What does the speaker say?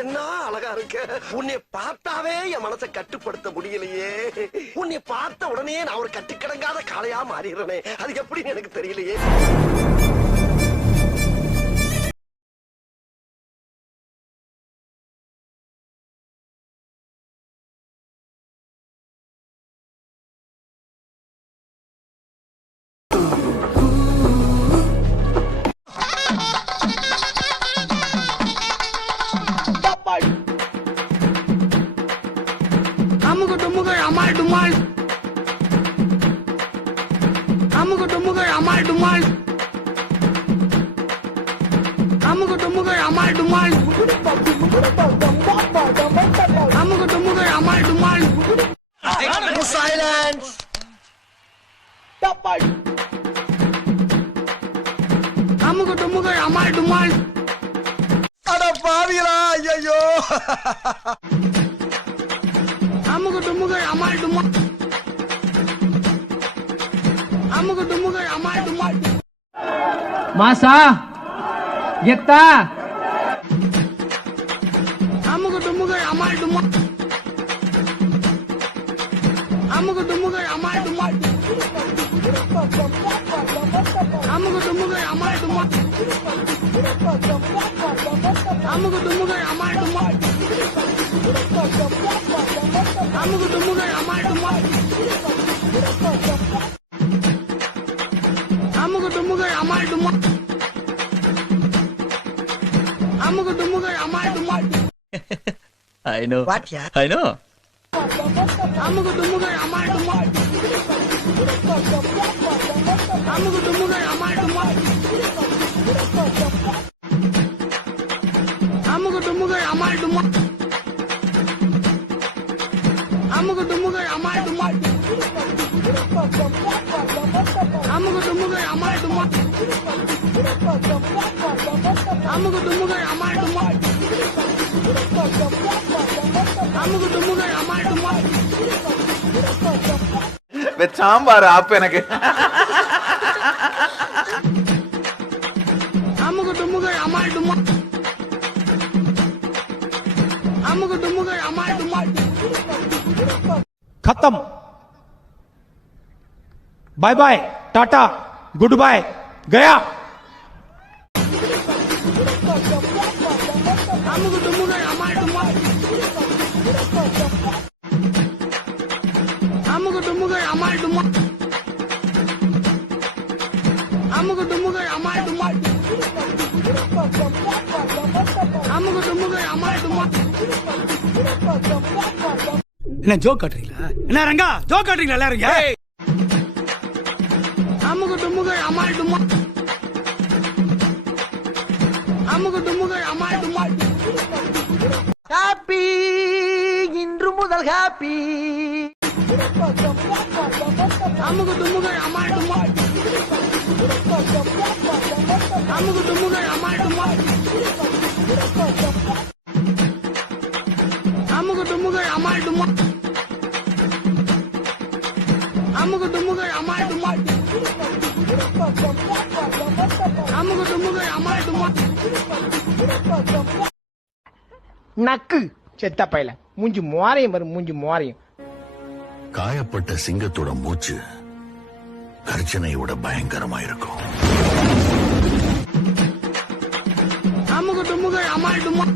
என்ன அழகா இருக்க. உன்னை பார்த்தாவே என் மனசை கட்டுப்படுத்த முடியலையே. உன்னை பார்த்த உடனே நான் ஒரு கட்டுக்கடங்காத காளையா மாறிடுறேனே. அது எப்படின்னு எனக்கு தெரியலையே. அமுக டுமுக அமால் டுமால் அமுக டுமுக அமால் டுமால் அமுக டுமுக அமால் டுமால் அமுக டுமுக அமால் டுமால் சைலன்ஸ். அமுக டுமுக அமால் டுமால் அட பாவிகளா, ஐயோ. அமுக டுமுக அமால் டுமால் அமுக டுமுக அமால் டுமால் மாசா கெத்தா அமுக டுமுக அமால் டுமால் அமுக டுமுக அமால் டுமால் அமுக டுமுக அமால் டுமால் அமுக டுமுக அமால் டுமால் அமுக டுமுக அமால் டுமால் அமுக டுமுக அமால் டுமால் அமுக டுமுக அமால் டுமால் I know. What, yeah? I know. அமுக டுமுக அமால் டுமால் அமுக டுமுக அமால் டுமால் அமுக டுமுக அமால் டுமால் அமுக டுமுக அமால் டுமால் அமுக டுமுக அமால் டுமால் அமுக டுமுக அமால் டுமால் அமுக டுமுக அமால் டுமால் சாம்பார் ஆப்பு எனக்கு. அமுக டுமுக அமால் டுமால் அமுக டுமுக அமால் டுமால் खत्म बाय बाय टाटा गुड बाय गया அமுக டுமுக அமால் டுமால் அமுக டுமுக அமால் டுமால் அமுக டுமுக அமால் டுமால் அமுக டுமுக அமால் டுமால் என்ன ஜோக் காட்டுறீங்களா என்ன ரங்கா ஜோக் காட்டுறீங்களா எல்லாரும் அமுக டுமுக அமால் டுமால் அமுக டுமுக அமால் டுமால் ஹாப்பி, இன்று முதல் ஹாப்பி. அமுக டுமுக அமால் டுமால் அமுக டுமுக அமால் டுமால் அமுக டுமுக அமால் டுமால் அமுக டுமுக அமால் டுமால் அமுக டுமுக அமால் டுமால் நக்கு செத்த பையல மூஞ்சி மோரையும் வரும் மூஞ்சி மோரையும். காயப்பட்ட சிங்கத்தோட மூச்சு கர்ச்சனையோட பயங்கரமா இருக்கும். அமுக டுமுக அமால் டுமால்